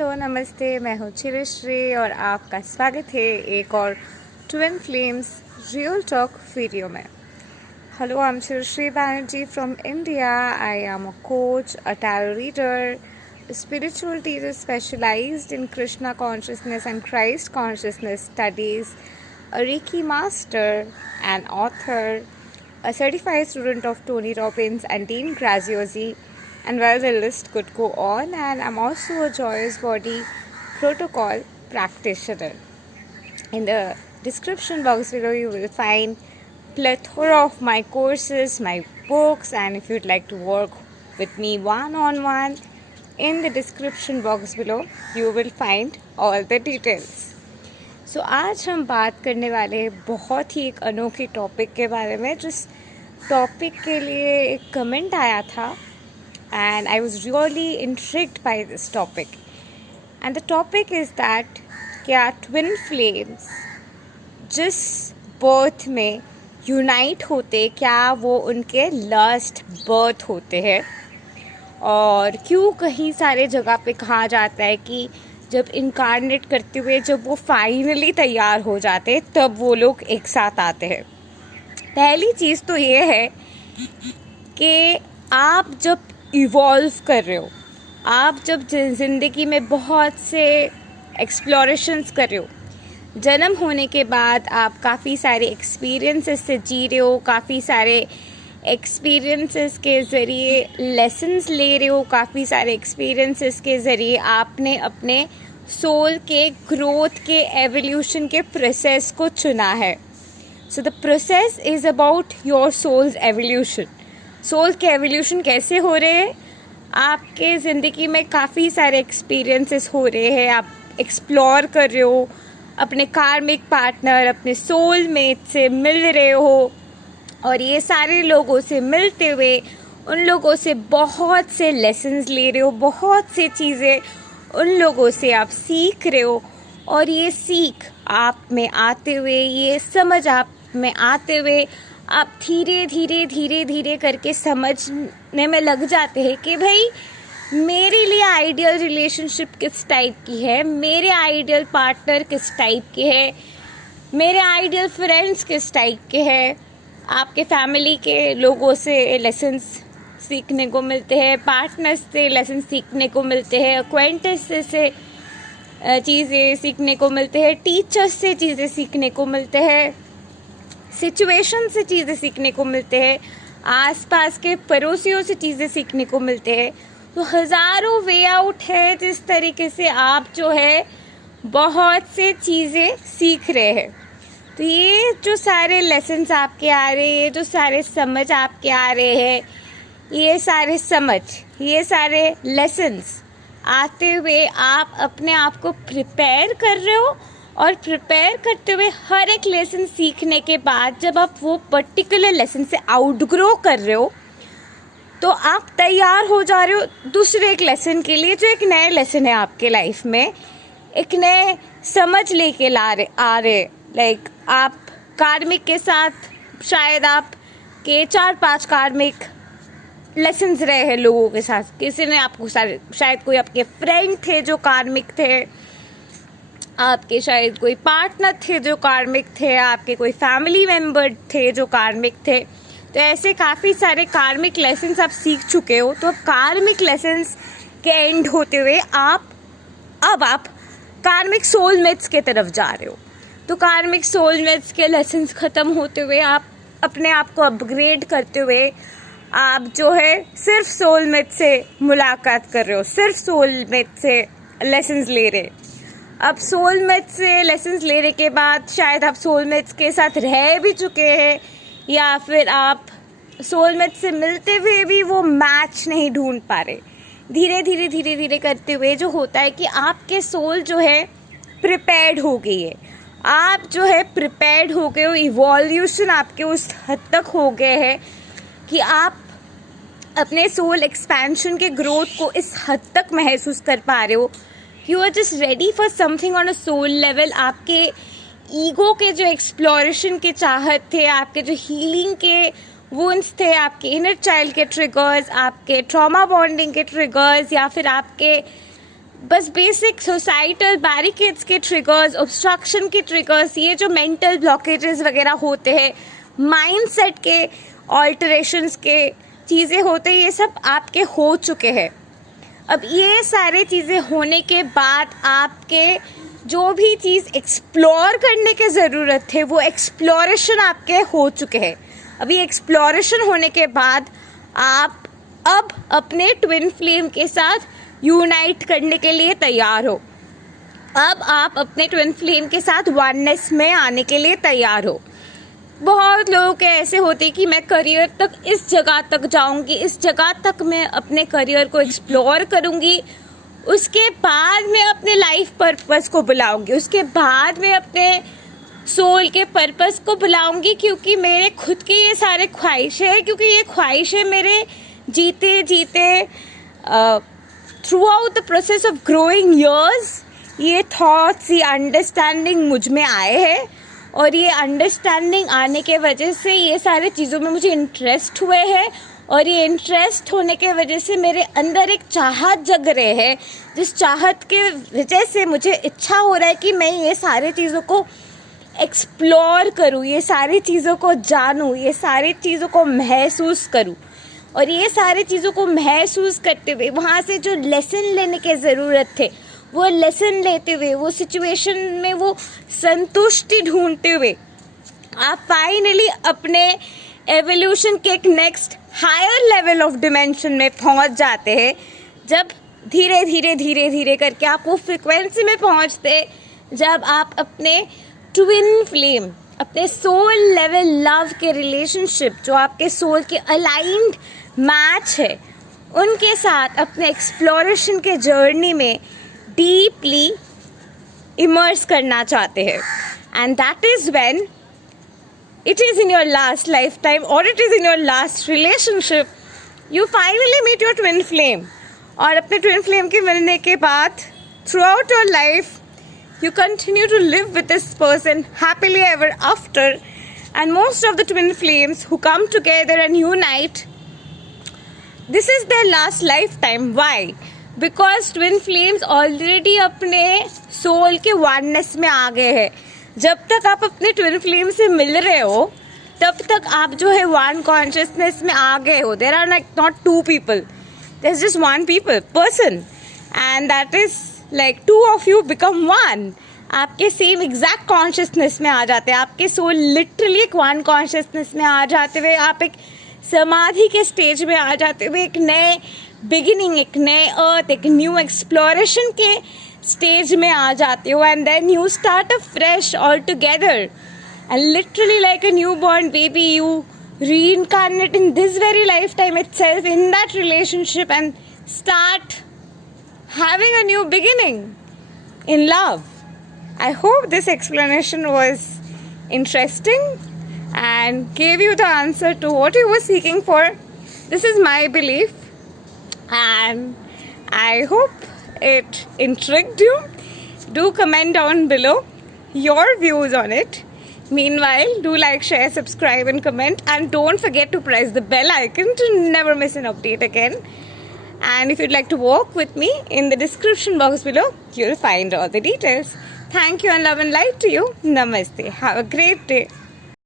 Hello नमस्ते, मैं हूँ चिरश्री और आपका स्वागत है एक और twin flames real talk video में। Hello, I am Chirashree Banerjee from India. I am a coach, a tarot reader, a spiritual teacher specialized in Krishna consciousness and Christ consciousness studies, a Reiki master, an author, a certified student of Tony Robbins and Dean Graziosi, and well, the list could go on. And I'm also a Joyous Body protocol practitioner. In the description box below, you will find plethora of my courses, my books, and if you'd like to work with me one-on-one, in the description box below, you will find all the details. So, आज हम बात करने वाले हैं बहुत ही एक अनोखे topic के बारे में. जिस टॉपिक के लिए एक कमेंट आया था and I was really intrigued by this topic. And the topic is that क्या twin flames जिस birth में unite होते, क्या वो उनके last birth होते हैं, और क्यों कहीं सारे जगह पे कहा जाता है कि जब इनकारनेट करते हुए जब वो फाइनली तैयार हो जाते तब वो लोग एक साथ आते हैं. पहली चीज़ तो ये है कि आप जब इवॉल्व कर रहे हो, आप जब ज़िंदगी में बहुत से एक्सप्लोरेशंस कर रहे हो, जन्म होने के बाद आप काफ़ी सारे एक्सपीरियंसेस से जी रहे हो, काफ़ी सारे एक्सपीरियंसेस के ज़रिए लेसन्स ले रहे हो, काफ़ी सारे एक्सपीरियंसेस के ज़रिए आपने अपने सोल के ग्रोथ के एवोल्यूशन के प्रोसेस को चुना है. So the process is about your soul's evolution. Soul के एवोल्यूशन कैसे हो रहे हैं? आपके ज़िंदगी में काफ़ी सारे एक्सपीरियंसेस हो रहे हैं, आप एक्सप्लोर कर रहे हो, अपने कार्मिक पार्टनर, अपने सोल मेट से मिल रहे हो, और ये सारे लोगों से मिलते हुए उन लोगों से बहुत से लेसन्स ले रहे हो, बहुत से चीज़ें उन लोगों से आप सीख रहे हो, और ये सीख आप में आते हुए, ये समझ आप में आते हुए आप धीरे धीरे करके समझने में लग जाते हैं कि भाई मेरे लिए आइडियल रिलेशनशिप किस टाइप की है, मेरे आइडियल पार्टनर किस टाइप के है, मेरे आइडियल फ्रेंड्स किस टाइप के हैं. आपके फैमिली के लोगों से लेसन्स सीखने को मिलते हैं, पार्टनर्स से लेसन सीखने को मिलते हैं, एक्वेंटेंस से चीज़ें सीखने को मिलते हैं, टीचर्स से चीज़ें सीखने को मिलते हैं, सिचुएशन से चीज़ें सीखने को मिलते हैं, आसपास के पड़ोसियों से चीज़ें सीखने को मिलते हैं. तो हज़ारों वे आउट है जिस तरीके से आप जो है बहुत से चीज़ें सीख रहे हैं. तो ये जो सारे लेसन्स आपके आ रहे हैं, जो सारे समझ आपके आ रहे हैं, ये सारे समझ, ये सारे लेसन्स आते हुए आप अपने आप को प्रिपेयर कर रहे हो, और प्रिपेयर करते हुए हर एक लेसन सीखने के बाद जब आप वो पर्टिकुलर लेसन से आउटग्रो कर रहे हो तो आप तैयार हो जा रहे हो दूसरे एक लेसन के लिए, जो एक नए लेसन है आपके लाइफ में, एक नए समझ लेके आ रहे. लाइक आप कार्मिक के साथ शायद आप के 4-5 कार्मिक लेसन्स रहे हैं लोगों के साथ. किसी ने आपको शायद कोई आपके फ्रेंड थे जो कार्मिक थे, आपके शायद कोई पार्टनर थे जो कार्मिक थे, आपके कोई फैमिली मेम्बर थे जो कार्मिक थे. तो ऐसे काफ़ी सारे कार्मिक लेसन्स आप सीख चुके हो. तो अब कार्मिक लेसन्स के एंड होते हुए अब आप कार्मिक सोलमेट्स के तरफ जा रहे हो. तो कार्मिक सोलमेट्स के लेसन्स ख़त्म होते हुए आप अपने आप को अपग्रेड करते हुए आप जो है सिर्फ सोलमेट से मुलाकात कर रहे हो, सिर्फ सोलमेट से लेसन्स ले रहे. अब सोलमेट से लेसन्स लेने के बाद शायद आप सोलमेट्स के साथ रह भी चुके हैं, या फिर आप सोलमेट से मिलते हुए भी वो मैच नहीं ढूंढ पा रहे. धीरे धीरे करते हुए जो होता है कि आपके सोल जो है प्रिपेयर्ड हो गई है, आप जो है प्रिपेयर्ड हो गए हो, इवोल्यूशन आपके उस हद तक हो गए हैं कि आप अपने सोल एक्सपेंशन के ग्रोथ को इस हद तक महसूस कर पा रहे हो. You are just ready for something on a soul level. आपके ईगो के जो एक्सप्लोरेशन के चाहत थे, आपके जो हीलिंग के वुंड्स थे, आपके इनर चाइल्ड के ट्रिगर्स, आपके ट्रॉमा बॉन्डिंग के ट्रिगर्स, या फिर आपके बस बेसिक सोसाइटल बैरिकेड्स के ट्रिगर्स, ऑब्स्ट्रक्शन के ट्रिगर्स, ये जो मेंटल ब्लॉकेजेस वगैरह होते हैं, माइंडसेट के ऑल्टरेशंस के चीज़ें होते हैं, ये सब आपके हो चुके हैं। अब ये सारे चीज़ें होने के बाद आपके जो भी चीज़ एक्सप्लोर करने की ज़रूरत है वो एक्सप्लोरेशन आपके हो चुके हैं। अभी एक्सप्लोरेशन होने के बाद आप अब अपने ट्विन फ्लेम के साथ यूनाइट करने के लिए तैयार हो। अब आप अपने ट्विन फ्लेम के साथ वननेस में आने के लिए तैयार हो। बहुत लोगों के ऐसे होते कि मैं करियर तक इस जगह तक जाऊंगी, इस जगह तक मैं अपने करियर को एक्सप्लोर करूंगी, उसके बाद मैं अपने लाइफ पर्पस को बुलाऊंगी, उसके बाद मैं अपने सोल के पर्पस को बुलाऊंगी, क्योंकि मेरे खुद की ये सारे ख्वाहिशें हैं, क्योंकि ये ख्वाहिशें मेरे जीते जीते through out the process of growing years ये थॉट्स, ये अंडरस्टैंडिंग मुझ में आए हैं, और ये अंडरस्टैंडिंग आने के वजह से ये सारे चीज़ों में मुझे इंटरेस्ट हुए हैं, और ये इंटरेस्ट होने के वजह से मेरे अंदर एक चाहत जग रहे हैं, जिस चाहत के वजह से मुझे इच्छा हो रहा है कि मैं ये सारी चीज़ों को एक्सप्लोर करूँ, ये सारी चीज़ों को जानूँ, ये सारी चीज़ों को महसूस करूँ। और ये सारी चीज़ों को महसूस करते हुए वहाँ से जो लेसन लेने की ज़रूरत थे वो लेसन लेते हुए, वो सिचुएशन में वो संतुष्टि ढूंढते हुए आप फाइनली अपने एवोल्यूशन के एक next higher level of dimension में पहुंच जाते हैं। जब धीरे धीरे धीरे धीरे करके आप वो फ्रिक्वेंसी में पहुंचते, जब आप अपने ट्विन फ्लेम, अपने सोल लेवल लव के रिलेशनशिप, जो आपके सोल के अलाइंड मैच है, उनके साथ अपने एक्सप्लोरेशन के जर्नी में डीपली इमर्स करना चाहते हैं। And that is when it is in your last lifetime or it is in your last relationship you finally meet your twin flame। और अपने twin flame के मिलने के बाद throughout your life you continue to live with this person happily ever after। and most of the twin flames who come together and unite, this is their last lifetime। why? because twin flames already अपने soul के oneness में आ गए हैं। जब तक आप अपने ट्विन फ्लेम से मिल रहे हो तब तक आप जो है वन कॉन्शियसनेस में आ गए हो। There are not two people, there is just one person, and that is like two of you become one. आपके सेम एग्जैक्ट कॉन्शियसनेस में आ जाते हैं, आपके सोल लिटरली एक वन कॉन्शियसनेस में आ जाते हुए आप एक समाधि के स्टेज में आ जाते हुए एक नए बिगिनिंग, एक नए अर्थ, एक न्यू एक्सप्लोरेशन के स्टेज में आ जाते हो। And then you start a fresh all together, and literally like a new born baby you reincarnate in this very lifetime itself in that relationship and start having a new beginning in love। I hope this explanation was interesting and gave you the answer to what you were seeking for. This is my belief and I hope it intrigued you. Do comment down below your views on it. Meanwhile, do like, share, subscribe and comment, and don't forget to press the bell icon to never miss an update again. And if you'd like to walk with me, in the description box below you'll find all the details. Thank you and love and light to you. Namaste. Have a great day.